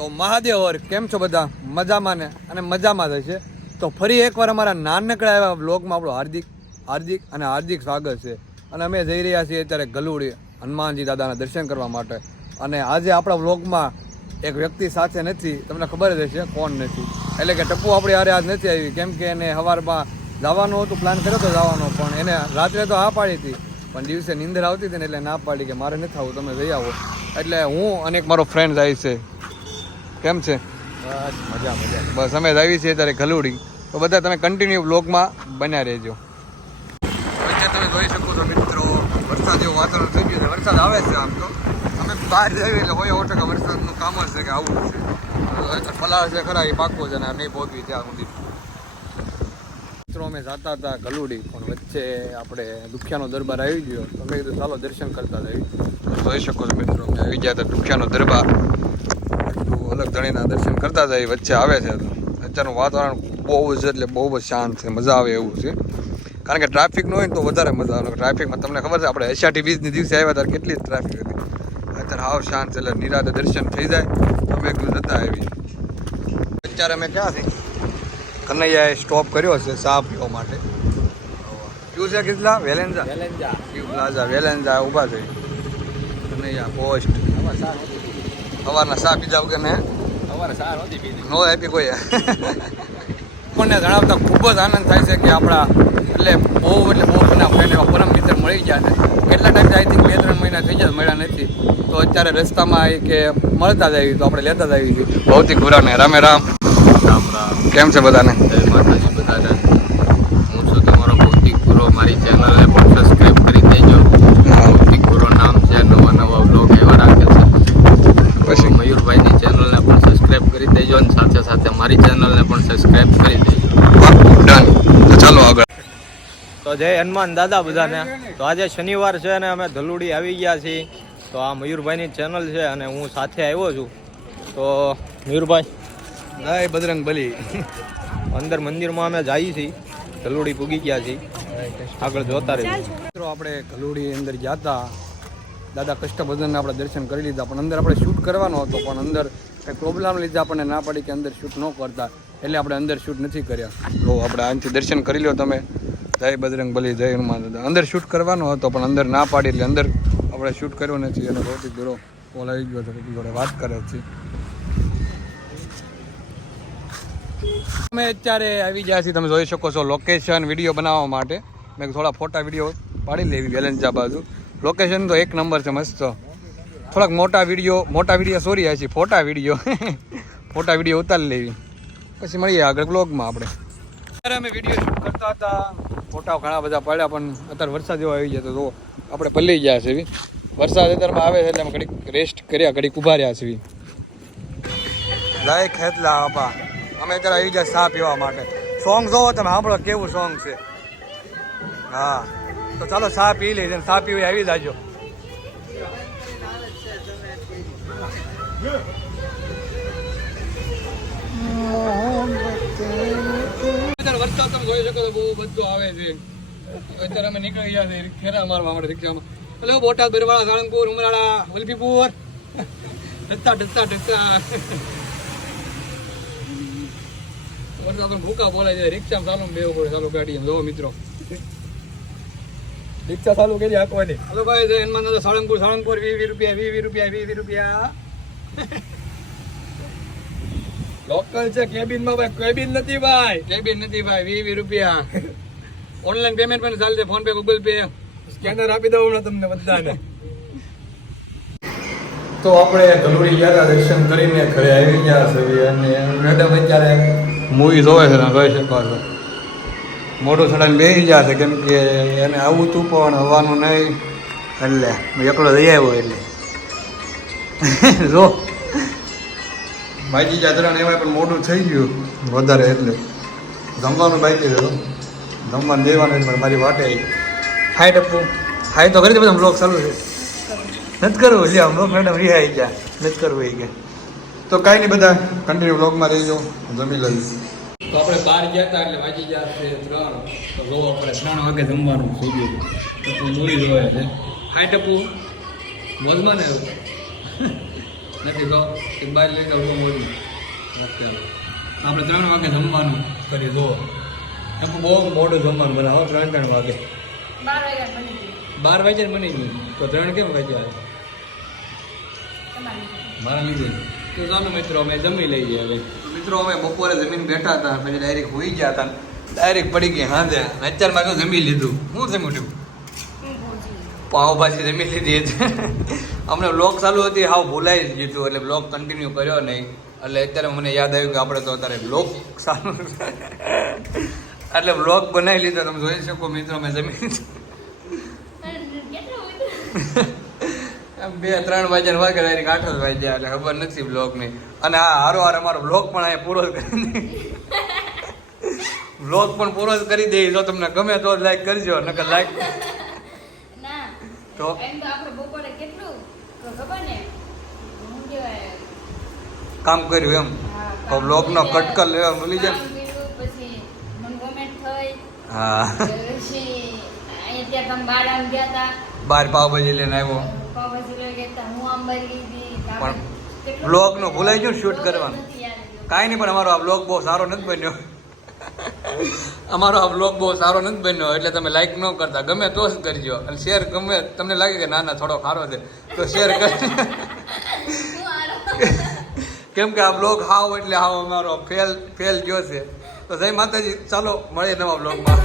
તો મહાદેવ કેમ છો બધા? મજામાં ને અને મજામાં જ છે. તો ફરી એકવાર અમારા નાનકડા એવા વ્લોગમાં આપણું હાર્દિક સ્વાગત છે. અને અમે જઈ રહ્યા છીએ અત્યારે ગલુડી હનુમાનજી દાદાના દર્શન કરવા માટે. અને આજે આપણા વ્લોગમાં એક વ્યક્તિ સાથે નથી, તમને ખબર જ હશે કોણ નથી. એટલે કે ટપ્પુ આપણી હારે આજ નથી આવી, કેમ કે એને સવારમાં જવાનું હતું, પ્લાન કર્યો હતો જવાનો, પણ એને રાત્રે તો હા પાડી હતી, પણ દિવસે નીંદર આવતી હતી ને એટલે ના પાડી કે મારે નથી આવું, તમે જઈ આવો. એટલે હું અને એક મારો ફ્રેન્ડ જાય છે. કેમ છે? બસ મજા. બસ અમે આવી છીએ અત્યારે ગલુડી. તો બધા તમે કન્ટિન્યુ વ્લોગમાં બન્યા રહેજો. અત્યારે તમે જોઈ શકો છો મિત્રો, વરસાદ જેવું વાતાવરણ થઈ ગયું છે. વરસાદ આવે છે આમ તો, અમે બહાર જઈએ એટલે હોય 100% વરસાદનું કામ જ છે કે આવું છે. પલાળ છે ખરા એ પાકો છે ને નહીં પહોંચવી ત્યાં સુધી. મિત્રો અમે જતા હતા ગલુડી, પણ વચ્ચે આપણે દુખિયાનો દરબાર આવી ગયો, તો મેં કીધું ચાલો દર્શન કરતા જઈએ. જોઈ શકો છો મિત્રો, અમે આવી ગયા હતા દુખિયાનો દરબાર, અલગ ધણીના દર્શન કરતા જાય. વચ્ચે આવે છે તો અત્યારનું વાતાવરણ બહુ જ એટલે બહુ જ શાંત છે, મજા આવે એવું છે. કારણ કે ટ્રાફિક ન હોય ને તો વધારે મજા આવે. ટ્રાફિકમાં તમને ખબર છે આપણે અષાઢી બીજની દિવસે આવ્યા ત્યારે કેટલી ટ્રાફિક હતી. અત્યારે હાવ શાંત છે, એટલે નિરાતે દર્શન થઈ જાય તો અમે એકલું જતા આવી. અત્યારે અમે ક્યાં છે? કનૈયાએ સ્ટોપ કર્યો છે ચા પીવા માટે. કયું છે કેટલા? વેલેન્જા પ્લાઝા વેલેન્જા ઊભા છે. કનૈયા પોસ્ટ સવારના ચા પીધા વગર ને નો આપી કોઈ. આપણને જણાવતા ખૂબ જ આનંદ થાય છે કે આપણા બહુ ઘણા ફ્રેન્ડ એવા પરમ મિત્ર મળી ગયા છે. કેટલા ટાઈમ આઈ થિંક 2-3 મહિના થઈ જાય મળ્યા નથી, તો અત્યારે રસ્તામાં આવી કે મળતા જ આવી, તો આપણે લેતા જ આવી છીએ. ભૌતિક ગુરાને રામે રામ. કેમ છે બધાને? જય માતાજી બધાને. હું છું તમારો ભૌતિક ગુરુ. મારી ચેનલને પણ સબસ્ક્રાઈબ કરી દેજો. ભૌતિક ગુરુ નામ છે, નવા બ્લોગ એવા રાખે છે. પછી મયુરભાઈની ચેનલને પણ સબસ્ક્રાઈબ કરી દેજો અને સાથે સાથે મારી ચેનલને પણ સબસ્ક્રાઈબ કરી દેજો. ડન. તો ચાલો આગળ. તો જય હનુમાન દાદા બધાને. તો આજે શનિવાર છે અને અમે ધલુડી આવી ગયા છીએ. તો આ મયુરભાઈની ચેનલ છે અને હું સાથે આવ્યો છું. તો મયુરભાઈ જય બજરંગ બલી. અંદર મંદિરમાં અમે જઈએ છીએ, ધલુડી પૂગી ગયા છીએ, આગળ જોતા રહીએ. મિત્રો આપણે ગલુડી અંદર ગયા હતા, દાદા કષ્ટભંજનના આપણે દર્શન કરી લીધા, પણ અંદર આપણે શૂટ કરવાનો હતો, પણ અંદર કંઈ પ્રોબ્લેમ લીધે આપણને ના પડી કે અંદર શૂટ ન કરતા, એટલે આપણે અંદર શૂટ નથી કર્યા. તો આપણે અહીંથી દર્શન કરી લો તમે. જય બજરંગ બલી, જય હનુમાન દાદા. અંદર શૂટ કરવાનો હતો પણ અંદર ના પાડી, એટલે અંદર આપણે શૂટ કર્યો નથી. અને ભૌતિક ગુરુ કોલ આવી ગયો છે, જોડે વાત કરે છે. અમે અત્યારે આવી ગયા છીએ, તમે જોઈ શકો છો લોકેશન વિડીયો બનાવવા માટે. મેં થોડા ફોટા વિડીયો પાડી લેવી વેલેન્જા બાજુ. લોકેશન તો એક નંબર છે, મસ્ત. થોડાક ફોટા વિડીયો ઉતારી લેવી, પછી મળીએ આગળ બ્લોગમાં. આપણે અત્યારે અમે વિડીયો શૂટ કરતા હતા, ફોટા ઘણા બધા પાડ્યા, પણ અત્યારે વરસાદ એવો આવી જતો તો આપણે પલળી ગયા છે. વરસાદ અત્યારમાં આવે છે એટલે અમે ઘડીક રેસ્ટ કર્યા, ઘડીક ઊભા રહ્યા છે. લાયક હેતલા બાપા, અમે અત્યારે આવી ગયા ચા પીવા માટે. સોંગ જોવો તમે, સાંભળો કેવું સોંગ છે. હા, તો ચાલો ચા પી લઈએ. ચા પીવી આવી જાજો. વરસાદ તમે જોઈ શકો છો, બહુ બધું આવે છે. અત્યારે અમે નીકળી ગયા છે ખેરા મારવા માટે રિક્ષામાં. એટલે બોટાદ, બરવાળા, સાળંગપુર, ઉમરાળા, વલભીપુર, ઢસતા વરસાદ ભૂકા બોલાય છે. રિક્ષામાં ચાલુ બેવું પડે. ચાલો ગાડી જોવો મિત્રો, રિક્ષા ચાલુ કરી આપવાની. હલો ભાઈ, જય હનુમાન દાદા. સાળંગપુર 20 રૂપિયા. લોકલ છે, કેબિનમાં ભાઈ. કેબિન નથી ભાઈ, 20 રૂપિયા. ઓનલાઈન પેમેન્ટ પણ ચાલશે, phone pay, Google pay, scanner આપી દઉં હમણાં તમને બધાને. તો આપણે ગલુડી ગયા દર્શન કરીને ઘરે આવી ગયા છે. અને મેડમ અત્યારે મૂવી જોવે છે, જોઈ શકો છો. મોઢું સડાઈને બેસી ગયા છે, કેમ કે એને આવું હતું પણ હવાનું નહીં, એટલે એકલો જઈ આવ્યો. એટલે જો બાકી જાત્રા ને એમાં પણ મોટું થઈ ગયું વધારે, એટલે જમવાનું બાકી છે. જમવાનું દેવાનું પણ મારી વાટે હાઈ ટપ્પુ હાઈ તો કરી દે. બધા બ્લોગ ચાલુ છે, નથી કરવું. લે બ્લોગ મેડમ રિહાઈ ગયા, નથી કરવું એ કે. તો કાંઈ નહીં, બધા કન્ટિન્યુ બ્લોગમાં રહીજો, જમી લઈશ. તો આપણે બહાર ગયા હતા એટલે વાગી ગયા છે 3. તો જો આપણે 3 વાગે જમવાનું થઈ ગયું. તો મૂવી જોવે છે. હાઈ ટપ્પુ મોજમાં ને નથી તો એક બાર લઈ જાવ મોડું. ઓકે આપણે 3 વાગે જમવાનું કરીએ. જો એમ બહુ મોડું જમવાનું બનાવો 3 વાગે. 12 વાગે બની ગયું તો 3 કેમ વાગ્યા? મારા લીધે. તો ચાલો મિત્રો અમે જમી લઈએ હવે. મિત્રો અમે બપોરે જમીન બેઠા હતા પછી ડાયરેક્ટ હોઈ ગયા હતા. ડાયરેક્ટ પડી ગઈ હાંજે. અત્યારમાં તો જમી લીધું. હું જમ્યું પાવભાજી જમી લીધી હતી. અમને બ્લોગ ચાલુ હતી હાવ ભૂલાઈ જ ગયું એટલે બ્લોગ કન્ટિન્યુ કર્યો નહીં. એટલે અત્યારે મને યાદ આવ્યું કે આપણે તો અત્યારે બ્લોગ ચાલુ એટલે બ્લોગ બનાવી લીધો. તમે જોઈ શકો મિત્રો મેં જમી લીધું. 2-3 વાગ્યા વાગે ડાયરેક્ટ 8 જ વાગ્યા એટલે ખબર નથી બ્લોગની. અને આ હારો અમારો બ્લોગ પણ અહીંયા પૂરો જ કરી બ્લોગ પણ પૂરો જ કરી દઈએ. જો તમને ગમે તો લાઈક કરજો નકર લાઈક તો કામ કર્યું એમ તો બ્લોગનો કટકલ લેવા ભૂલી જાય. હા બાર પાવભાજી લઈને આવ્યો પણ બ્લોગનું ભૂલાઈ ગયું શૂટ કરવાનું. કાંઈ નહીં પણ અમારો આ બ્લોગ બહુ સારો નથી બન્યો. અમારો આ બ્લોગ બહુ સારો નથી બન્યો એટલે તમે લાઈક ન કરતા. ગમે તો જ કરજો અને શેર ગમે તમને લાગે કે ના થોડો સારો છે તો શેર કરજો. કેમ કે આ બ્લોગ હાવ એટલે હાવ અમારો ફેલ ગયો છે. તો જય માતાજી. ચાલો મળીએ નવા બ્લોગમાં.